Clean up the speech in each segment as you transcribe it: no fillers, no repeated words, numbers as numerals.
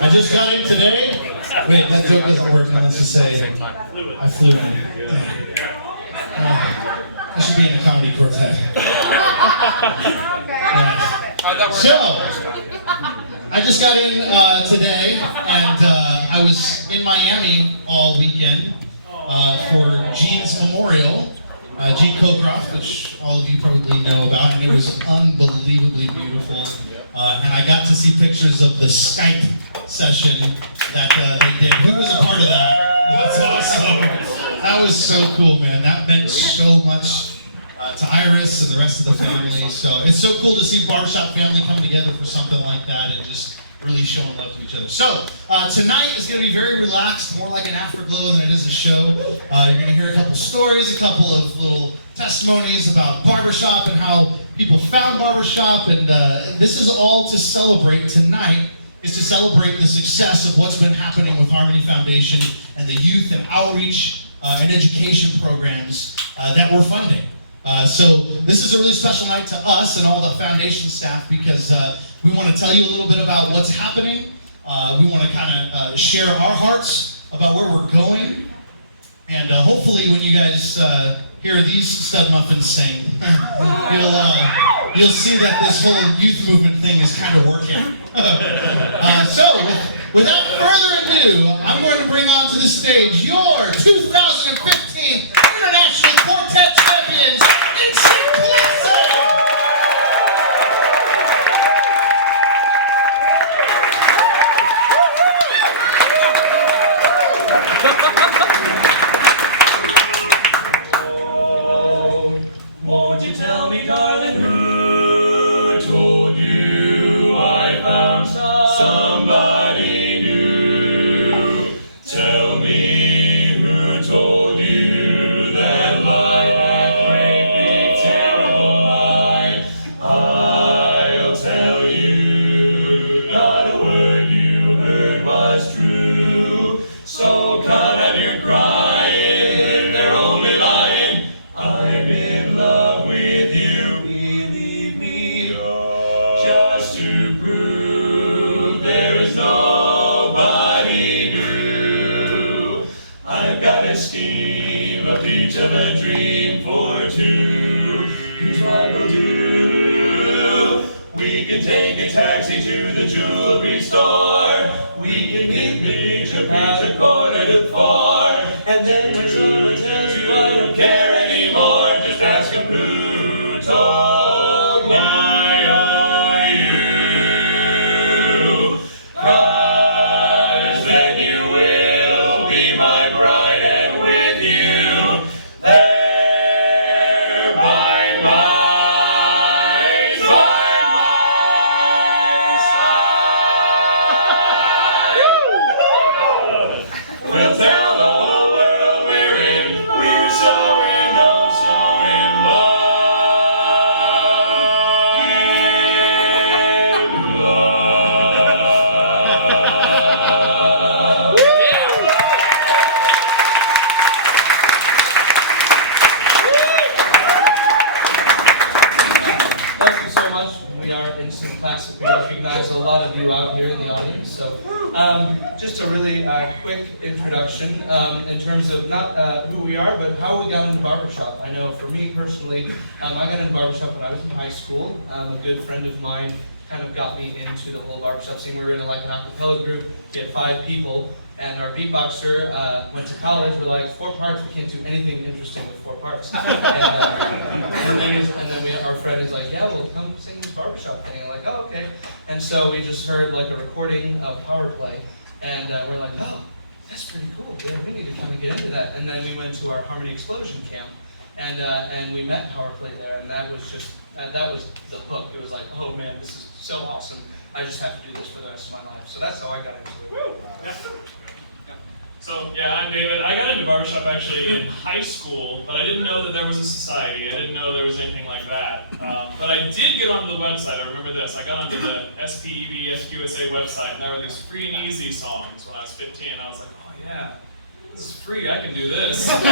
I just got in today. Wait, that joke doesn't work unless you say I flew in. I should be in a comedy quartet. So, I just got in today, and I was in Miami all weekend for Gene's memorial. Gene Cocroft, which all of you probably know about, and it was unbelievably beautiful. And I got to see pictures of the Skype session that they did. Who was a part of that? That's awesome. That was so cool, man. That meant so much to Iris and the rest of the family. So it's so cool to see Barbershop family come together for something like that and just really showing love to each other. So tonight is going to be very relaxed, more like an afterglow than it is a show. You're going to hear a couple stories, a couple of little testimonies about Barbershop and how people found Barbershop, and this is all to celebrate tonight, is to celebrate the success of what's been happening with Harmony Foundation and the youth and outreach and education programs that we're funding. So this is a really special night to us and all the foundation staff because we want to tell you a little bit about what's happening. We want to kind of share our hearts about where we're going. And hopefully when you guys hear these stud muffins sing, you'll see that this whole youth movement thing is kind of working. So without further ado, I'm going to bring onto the stage your 2015 International Quartet Champions, in terms of not who we are, but how we got into barbershop. I know for me personally, I got into barbershop when I was in high school. A good friend of mine kind of got me into the whole barbershop scene. We were in like an a cappella group. We had 5 people, and our beatboxer went to college. We're like, 4 parts, we can't do anything interesting with 4 parts. And then our friend is like, yeah, well, come sing this barbershop thing. And I'm like, oh, okay. And so we just heard like a recording of Power Play, and we're like, oh, that's pretty cool. Yeah, we need to kind of get into that. And then we went to our Harmony Explosion camp, and we met Power Play there, and that was just that was the hook. It was like, oh man, this is so awesome. I just have to do this for the rest of my life. So that's how I got into it. Woo! Yeah. So yeah, I'm David. I got into barbershop actually in high school, but I didn't know that there was a society. I didn't know there was anything like that. But I did get onto the website. I remember this. I got onto the SPEB SQSA website, and there were these free and easy songs when I was 15. I was like, oh yeah, this is free. I can do this. So I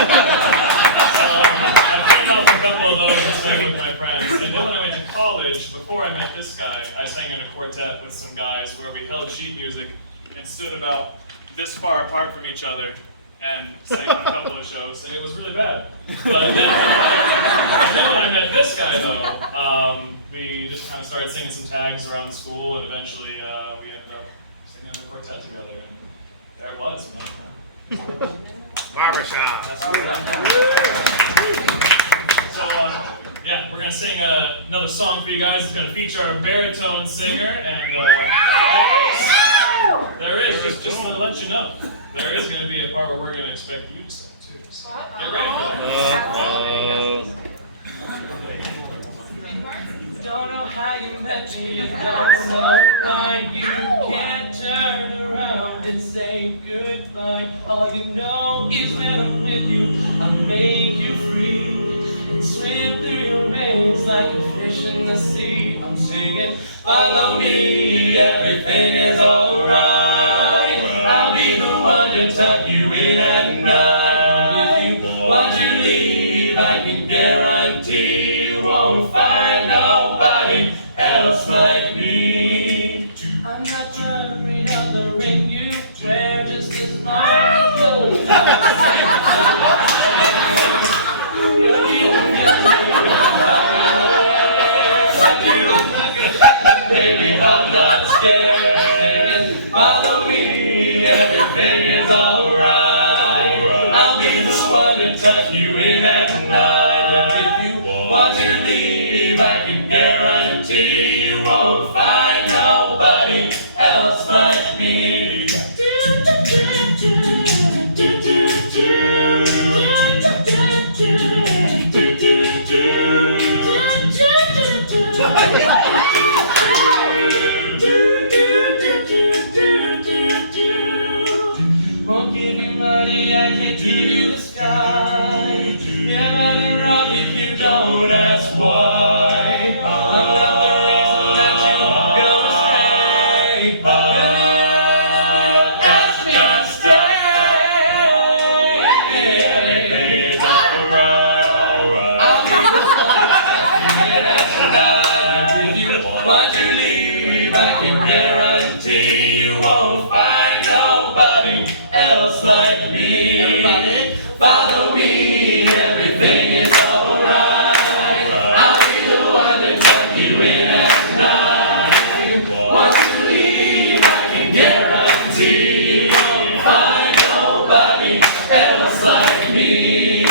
printed out a couple of those and stuck with my friends. And then when I went to college, before before I met this guy, I sang in a quartet with some guys where we held sheet music and stood about this far apart from each other and sang on a couple of shows, and it was really bad. But then when I met this guy, though, we just kind of started singing some tags around school, and eventually we ended up singing in a quartet together, and there it was, man. Barbershop. So, yeah, we're going to sing another song for you guys. It's going to feature our baritone singer, and there is, just to let you know, there is going to be a part where we're going to expect you to sing, too. So get ready for that. Don't know how you met me and don't know why you can't turn around and say goodbye. All you know is that I'm with you, I'll make you free and swim through your veins like a fish in the sea. I'm singing, follow me, everything is alright. I'll be the one to tuck you in at night. If you want to leave, I can guarantee you won't find nobody else like me. I'm not worried of the ring you wear, just as long as you're baby, I'm not scared. Follow me, everything is alright. I'll be the one to tuck you in at night. If you want to leave, I can guarantee you won't find nobody else like me. Won't give you money, I can't give you the sky. You're better off if you don't ask why. I'm not the reason that you go astray. Ask me to stay. Everything is alright. I'll be the one if you want to leave, I can guarantee you won't find nobody else like me. Everybody, follow me, everything is alright. I'll be the one to tuck you in at night. Want to leave, I can guarantee you won't find nobody else like me.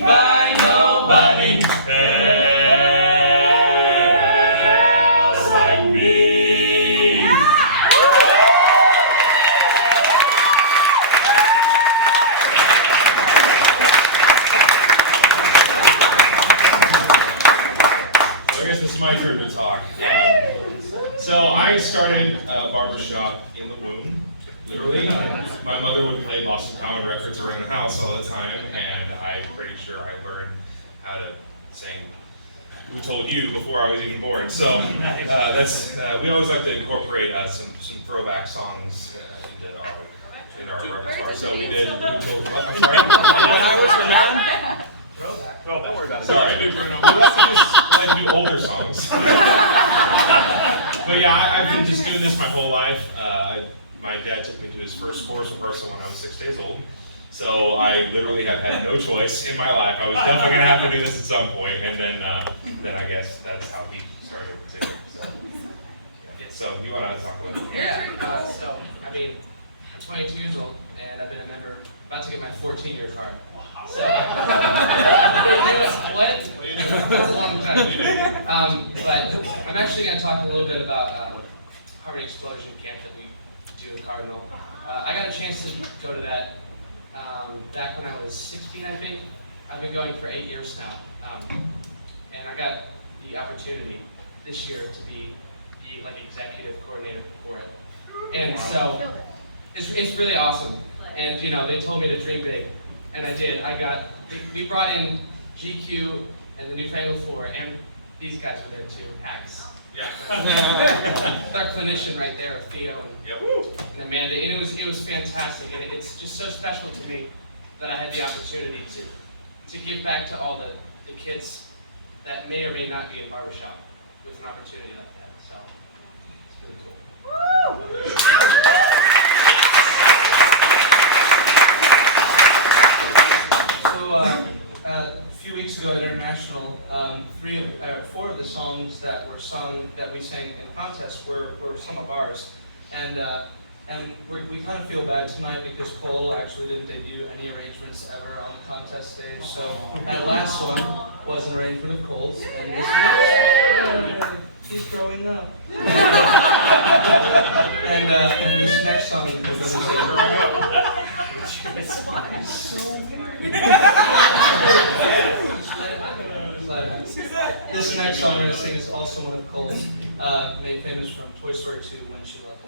Find nobody else like me. So I guess it's my turn to talk. So I started barbershop in the womb, literally. My mother would play Boston Common records around the house all the time, and I'm pretty sure I learned how to sing Who Told You before I was even born. So we always like to incorporate some throwback songs into our repertoire. So we did Who Told You. I'm sorry. Sorry, let's do older songs. But yeah, I've been just doing this my whole life. My dad took me to his first chorus rehearsal when I was 6 days old. So I literally have had no choice in my life. I was definitely going to have to do this at some point, and then I guess that's how he started too. So you want to talk about it? Yeah, so, I mean, I'm 22 years old, and I've been a member, about to get my 14-year card. So, what? That's a long time. But I'm actually going to talk a little bit about Harmony Explosion Camp that we do in Cardinal. I got a chance to go to that back when I was 16, I think. I've been going for 8 years now. And I got the opportunity this year to be the executive coordinator for it. And so it's really awesome. And you know, they told me to dream big, and I did. We brought in GQ and the Newfangled Floor, and these guys were there too, Axe. Yeah. Our clinician right there, Theo and Amanda, and it was fantastic, and it's just so special to me that I had the opportunity to give back to all the kids that may or may not be in barbershop with an opportunity like that. bars. And we kind of feel bad tonight because Cole actually didn't debut any arrangements ever on the contest stage. So that last one was an arrangement of Cole's, and this one, he's growing up. And this next song that we're going to sing. This next song we're going to sing is also one of Cole's, made famous from Toy Story 2, When She Loved Him.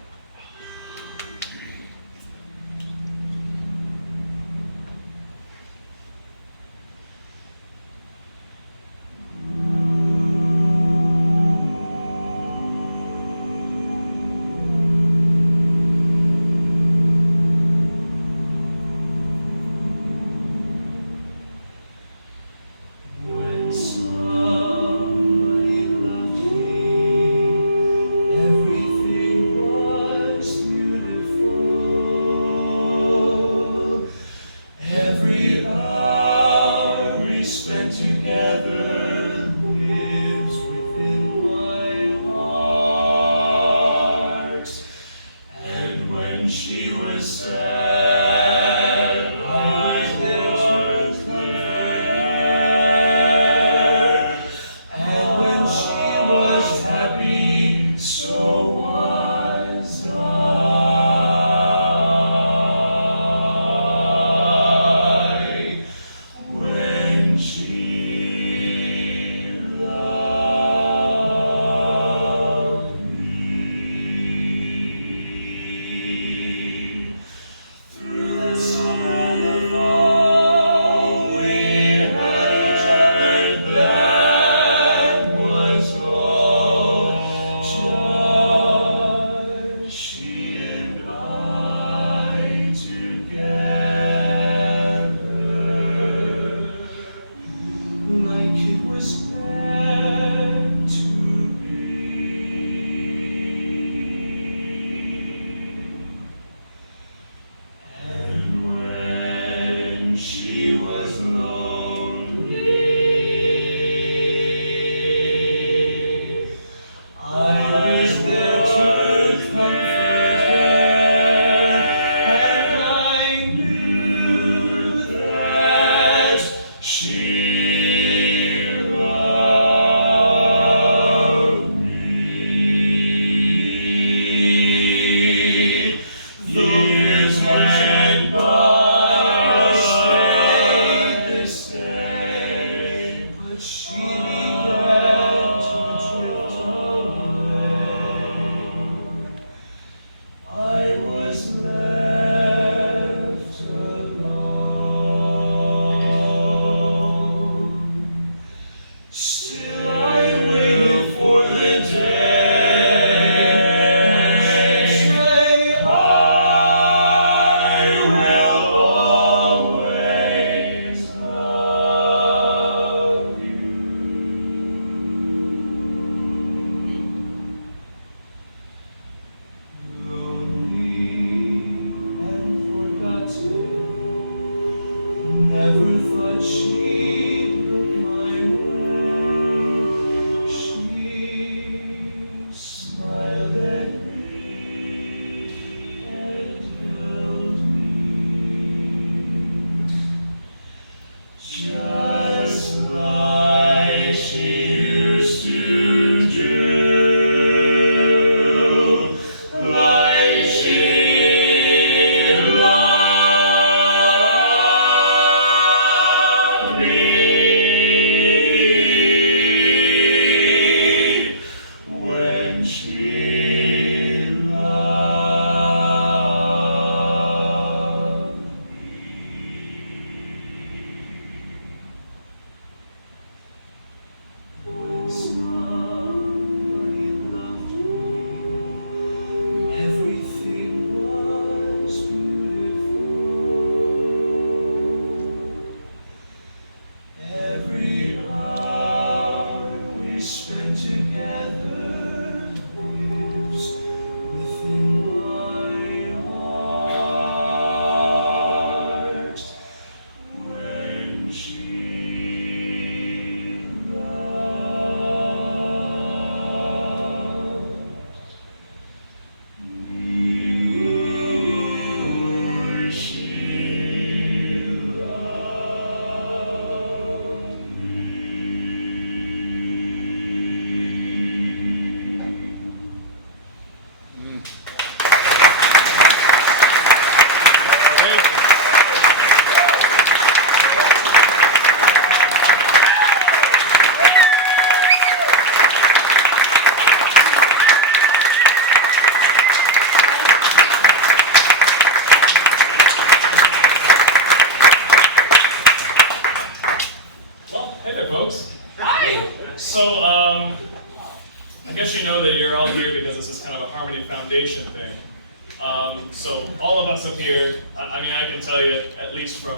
So all of us up here, I mean, I can tell you, at least from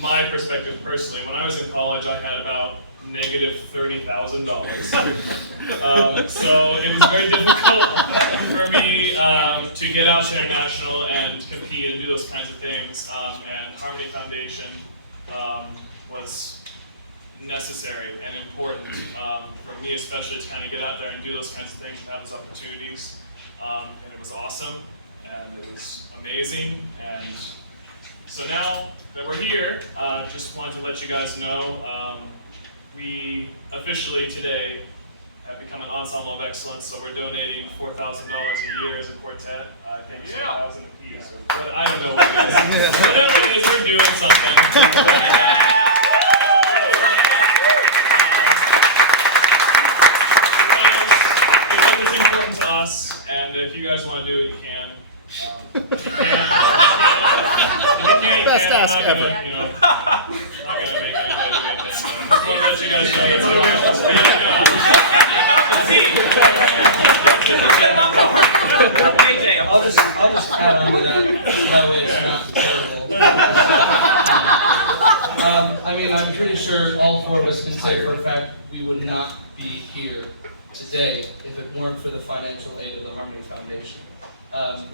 my perspective personally, when I was in college, I had about negative $30,000. So it was very difficult for me to get out to international and compete and do those kinds of things. And Harmony Foundation was necessary and important for me, especially to kind of get out there and do those kinds of things and have those opportunities. And it was awesome, and it was amazing. And so now that we're here, just wanted to let you guys know, we officially today have become an ensemble of excellence, so we're donating $4,000 a year as a quartet. I think it's 1,000 apiece, but I don't know what it is. Whatever it is, we're doing something. It's important to us, and if you guys want to do it, you can. Best ask ever. I'll just add on to that. That way it's not terrible. I mean, I'm pretty sure all four of us can say for a fact we would not be here today if it weren't for the financial aid of the Harmony Foundation.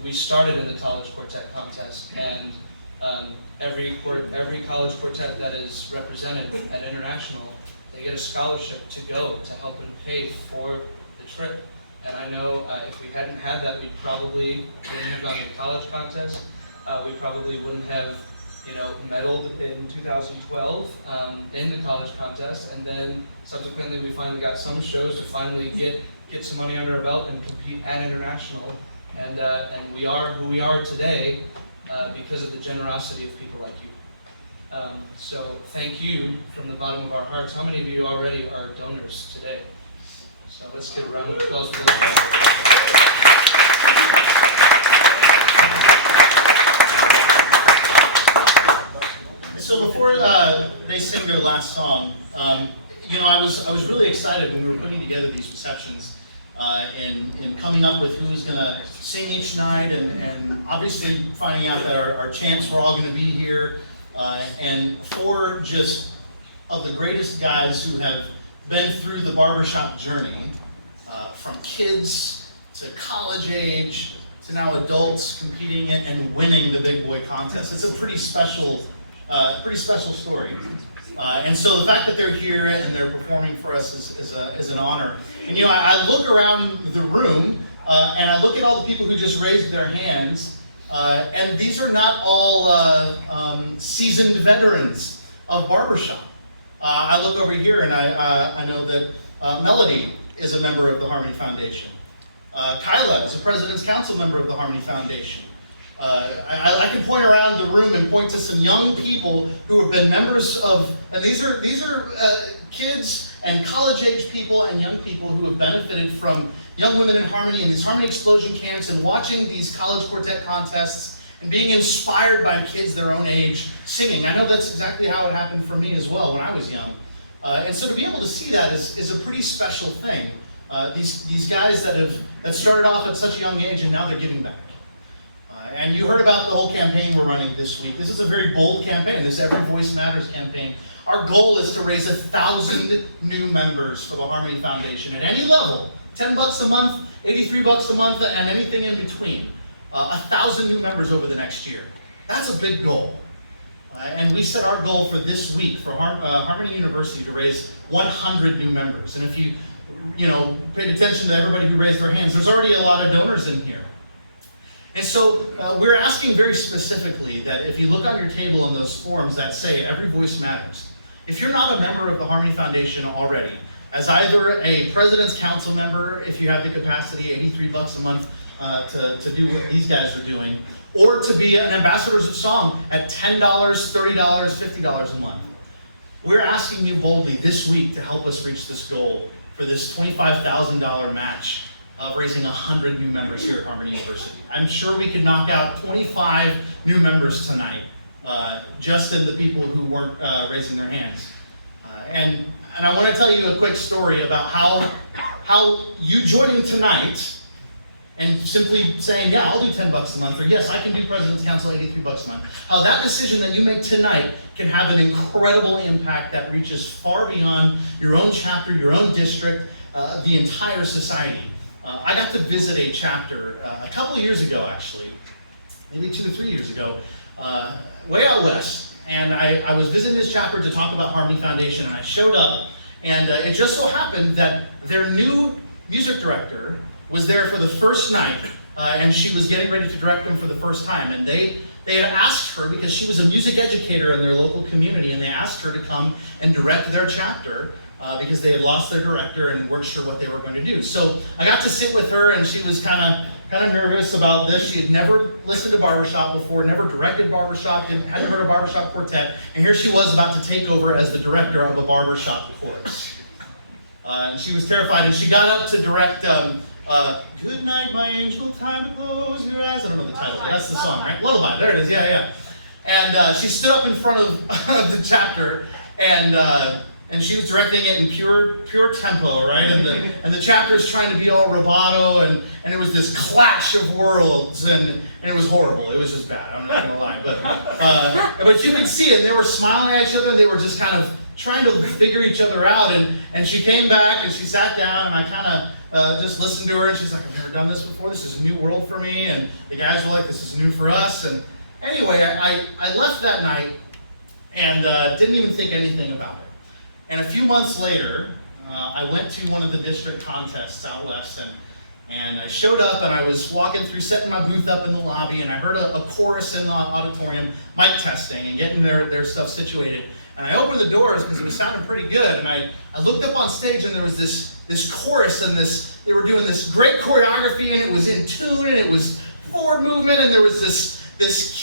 We started in the college quartet contest, and every college quartet that is represented at international, they get a scholarship to go to help and pay for the trip. And I know if we hadn't had that, we probably wouldn't have gone to the college contest. We probably wouldn't have, medaled in 2012 in the college contest. And then subsequently, we finally got some shows to finally get some money under our belt and compete at international. And we are who we are today because of the generosity of people like you. So thank you from the bottom of our hearts. How many of you already are donors today? So let's give a round of applause for them. So before they sing their last song, I was really excited when we were putting together these receptions and coming up with who's going to sing each night, and obviously finding out that our chants were all going to be here, and four just of the greatest guys who have been through the barbershop journey, from kids to college age to now adults competing and winning the big boy contest. It's a pretty special story. And so the fact that they're here and they're performing for us is an honor. And I look around the room and I look at all the people who just raised their hands, and these are not all seasoned veterans of barbershop. I look over here and I know that Melody is a member of the Harmony Foundation. Kyla is a President's Council member of the Harmony Foundation. I can point around the room and point to some young people who have been members of, and these are kids and college-age people and young people who have benefited from Young Women in Harmony and these Harmony Explosion camps and watching these college quartet contests and being inspired by kids their own age singing. I know that's exactly how it happened for me as well when I was young. And so to be able to see that is a pretty special thing. These guys that started off at such a young age and now they're giving back. And you heard about the whole campaign we're running this week. This is a very bold campaign, this Every Voice Matters campaign. Our goal is to raise 1,000 new members for the Harmony Foundation at any level. $10 a month, $83 a month, and anything in between. 1,000 new members over the next year. That's a big goal. And we set our goal for this week for Harmony University to raise 100 new members. And if you paid attention to everybody who raised their hands, there's already a lot of donors in here. And so we're asking very specifically that if you look on your table in those forms that say Every Voice Matters, if you're not a member of the Harmony Foundation already, as either a President's Council member, if you have the capacity, $83 a month to do what these guys are doing, or to be an Ambassadors of Song at $10, $30, $50 a month. We're asking you boldly this week to help us reach this goal for this $25,000 match of raising 100 new members here at Harmony University. I'm sure we could knock out 25 new members tonight, just in the people who weren't raising their hands. And I want to tell you a quick story about how you joining tonight and simply saying, yeah, I'll do $10 a month, or yes, I can do President's Council $83 a month. How that decision that you make tonight can have an incredible impact that reaches far beyond your own chapter, your own district, the entire society. I got to visit a chapter a couple of years ago, actually, maybe 2 or 3 years ago, way out west. And I was visiting this chapter to talk about Harmony Foundation, and I showed up, and it just so happened that their new music director was there for the first night, and she was getting ready to direct them for the first time. And they had asked her, because she was a music educator in their local community, and they asked her to come and direct their chapter because they had lost their director and weren't sure what they were going to do. So I got to sit with her, and she was kind of nervous about this. She had never listened to barbershop before, never directed barbershop, hadn't heard of barbershop quartet, and here she was about to take over as the director of a barbershop chorus. And she was terrified, and she got up to direct Good Night, My Angel, Time to Close Your Eyes. I don't know the title, but that's the song, right? Lullaby, there it is, yeah. And she stood up in front of the chapter, and she was directing it in pure tempo, right? And the chapter's trying to be all rubato, and it was this clash of worlds, and it was horrible. It was just bad, I'm not gonna lie. But you could see it, they were smiling at each other, they were just kind of trying to figure each other out, and she came back, and she sat down, and I kind of just listened to her, and she's like, I've never done this before, this is a new world for me, and the guys were like, this is new for us, and anyway, I left that night, and didn't even think anything about it. And a few months later, I went to one of the district contests out west, and I showed up, and I was walking through, setting my booth up in the lobby, and I heard a chorus in the auditorium, mic testing, and getting their stuff situated. And I opened the doors because it was sounding pretty good, and I looked up on stage, and there was this chorus, and they were doing this great choreography, and it was in tune, and it was forward movement, and there was this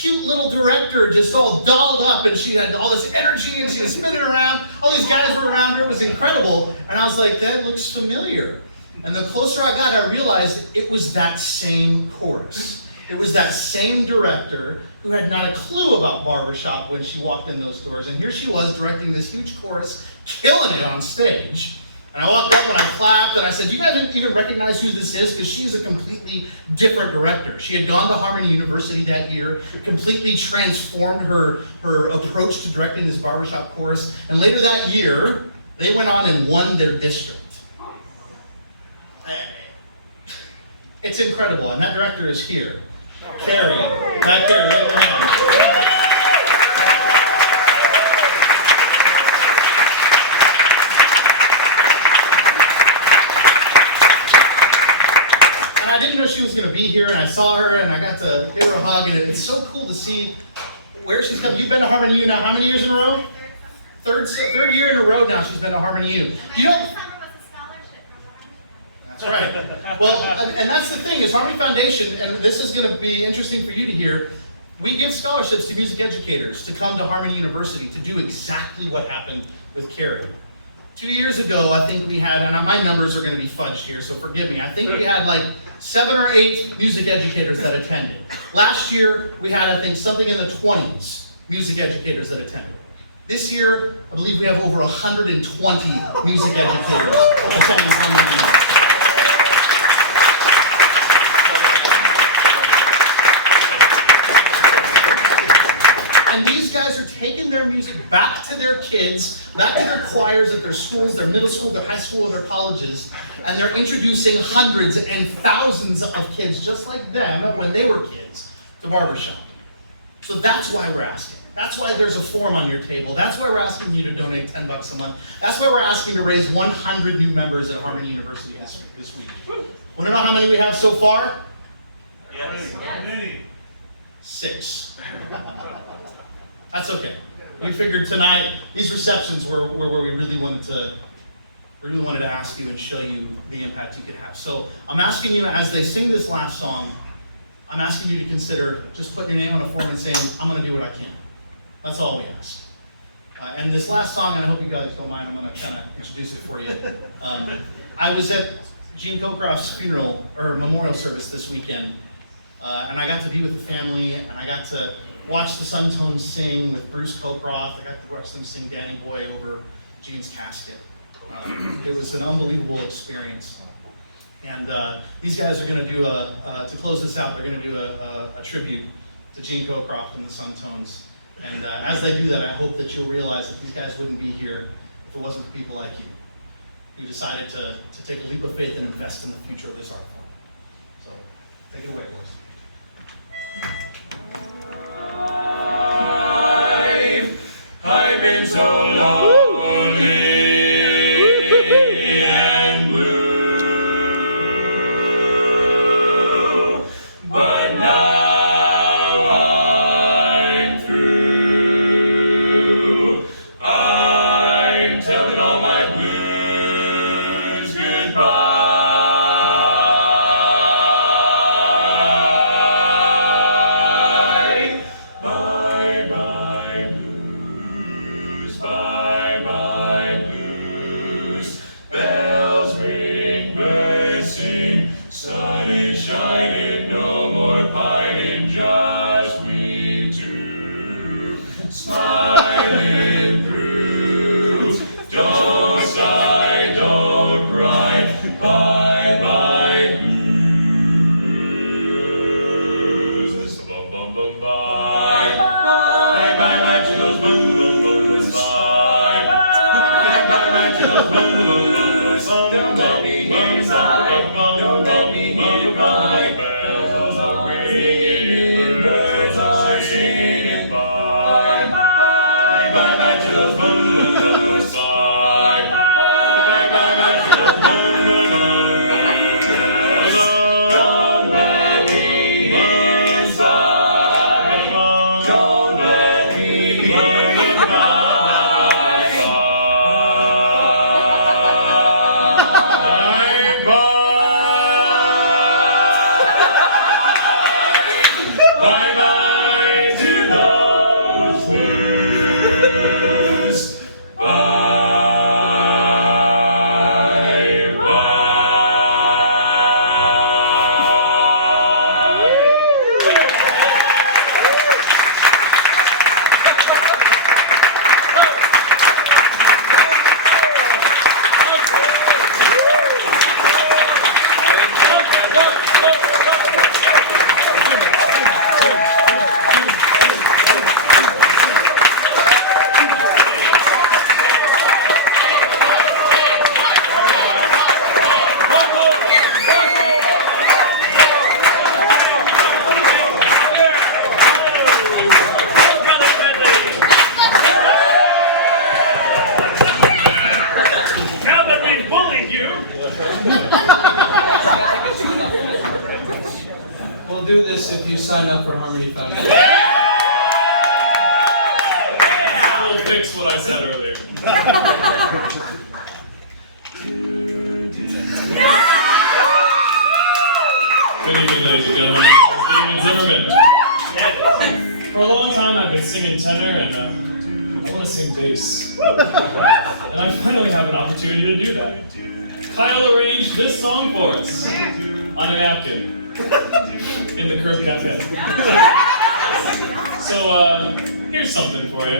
cute little director just all dolled up, and she had all this energy, and she was spinning around, all these guys were around her, it was incredible, and I was like, that looks familiar. And the closer I got, I realized it was that same chorus. It was that same director who had not a clue about barbershop when she walked in those doors. And here she was directing this huge chorus, killing it on stage. And I walked up and I clapped and I said, you guys didn't even recognize who this is? Because she's a completely different director. She had gone to Harmony University that year, completely transformed her approach to directing this barbershop chorus. And later that year, they went on and won their district. It's incredible, and that director is here. Carrie, back there. And I didn't know she was going to be here, and I saw her, and I got to give her a hug, and it's so cool to see where she's come. You've been to Harmony U now how many years in a row? Third year in a row now she's been to Harmony U. You know, that's right. Well, and that's the thing, is Harmony Foundation, and this is going to be interesting for you to hear, we give scholarships to music educators to come to Harmony University to do exactly what happened with Carrie. 2 years ago, I think we had, and my numbers are going to be fudged here, so forgive me, I think we had like 7 or 8 music educators that attended. Last year, we had, I think, something in the 20s music educators that attended. This year, I believe we have over 120 music educators attending. Their music back to their kids, back to their choirs at their schools, their middle school, their high school, their colleges, and they're introducing hundreds and thousands of kids just like them when they were kids to barbershop. So that's why we're asking. That's why there's a form on your table. That's why we're asking you to donate $10 a month. That's why we're asking to raise 100 new members at Harmony University this week. Want to know how many we have so far? Yes. 6. That's okay. We figured tonight, these receptions were where we really wanted to ask you and show you the impact you could have. So I'm asking you, as they sing this last song, I'm asking you to consider just putting your name on a form and saying, I'm going to do what I can. That's all we ask. And this last song, and I hope you guys don't mind, I'm going to kind of introduce it for you. I was at Gene Cockcroft's funeral, or memorial service this weekend, and I got to be with the family, and I got to watch the Suntones sing with Bruce Cockcroft. I got to watch them sing Danny Boy over Gene's casket. It was an unbelievable experience. And these guys are going to do to close this out, they're going to do a tribute to Gene Cocroft and the Suntones. And as they do that, I hope that you'll realize that these guys wouldn't be here if it wasn't for people like you who decided to take a leap of faith and invest in the future of this art form. So, take it away, boys. I've been so lonely and blue, but now I'm through. I'm telling all my blues goodbye. Bye-bye blues, bye-bye blues. Bells ring, birds sing, sun is shining, no more pining, just we two. Smiling through, don't sigh, don't cry, bye-bye blues. Bye, bye, bye to those blues, bye. Bye, bye to those blues. Don't let me inside, don't let me goodbye. Bells are ringing, birds are singing, bye. Bye, bye to those blues, bye. Bye, bye to those blues. Don't let me inside, don't let me bye-bye to those blues. Now that we've bullied you, We'll do this if you sign up for Harmony Foundation. I'll fix what I said earlier. Good evening, ladies and gentlemen. It's David Zimmerman. For a long time, I've been singing tenor, and I want to sing bass. And I finally have an opportunity to do that. Kyle arranged this song for us on a napkin in the Curb Cafe. So, here's something for you.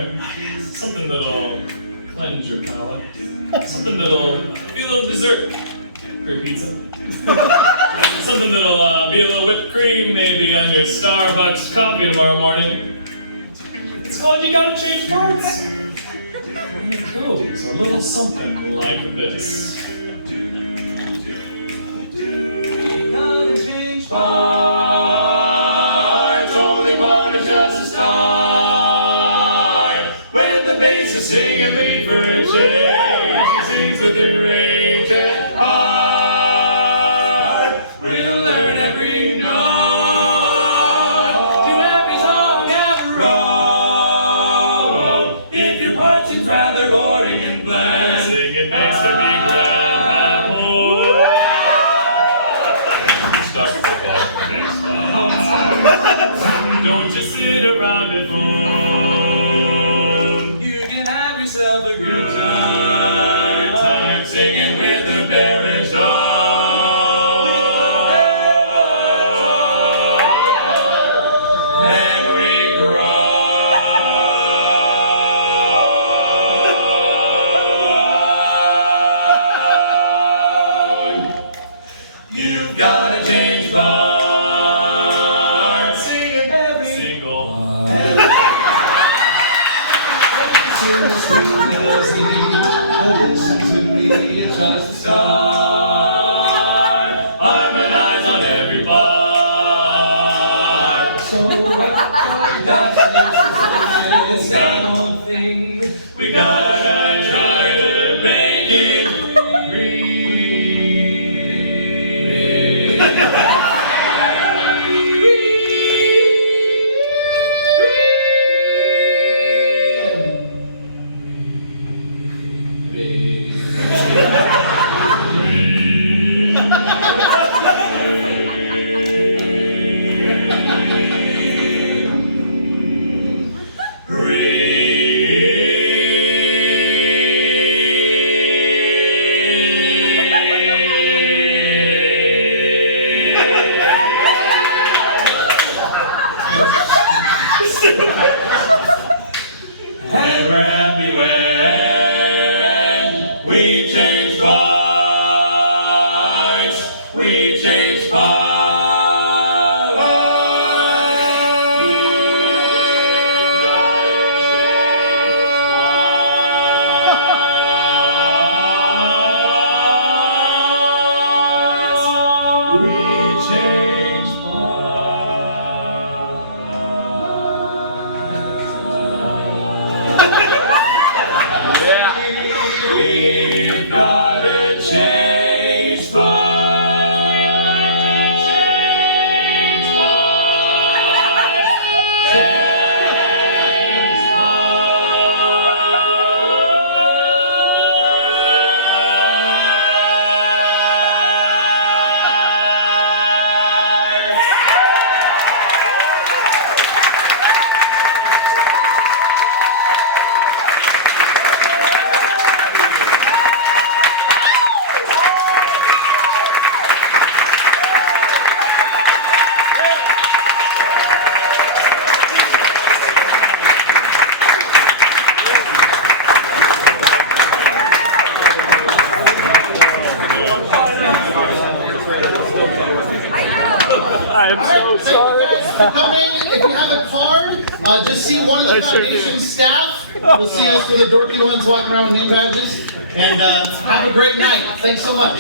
Something that'll cleanse your palate. Something that'll be a little dessert for your pizza. Something that'll be a little whipped cream maybe on your Starbucks coffee tomorrow morning. It's called You Gotta Change Parts. It goes a little something like this. Gotta change parts, only one is just a start. When the bass is singing lead for a change, she sings with the range and heart. We'll learn every note to every song ever wrote. If your part seems rather boring and bland, Singing makes the beat rap. Same old thing. We gotta try to make it And we're happy when we change parts. We change parts. We change Yeah. We've gotta change parts. We gotta change parts. Change I am so sorry. Thank you guys for coming. If you have a card, just see one of the I sure foundation do. staff. We'll see us for the dorky ones walking around with name badges. And have a great night. Thanks so much.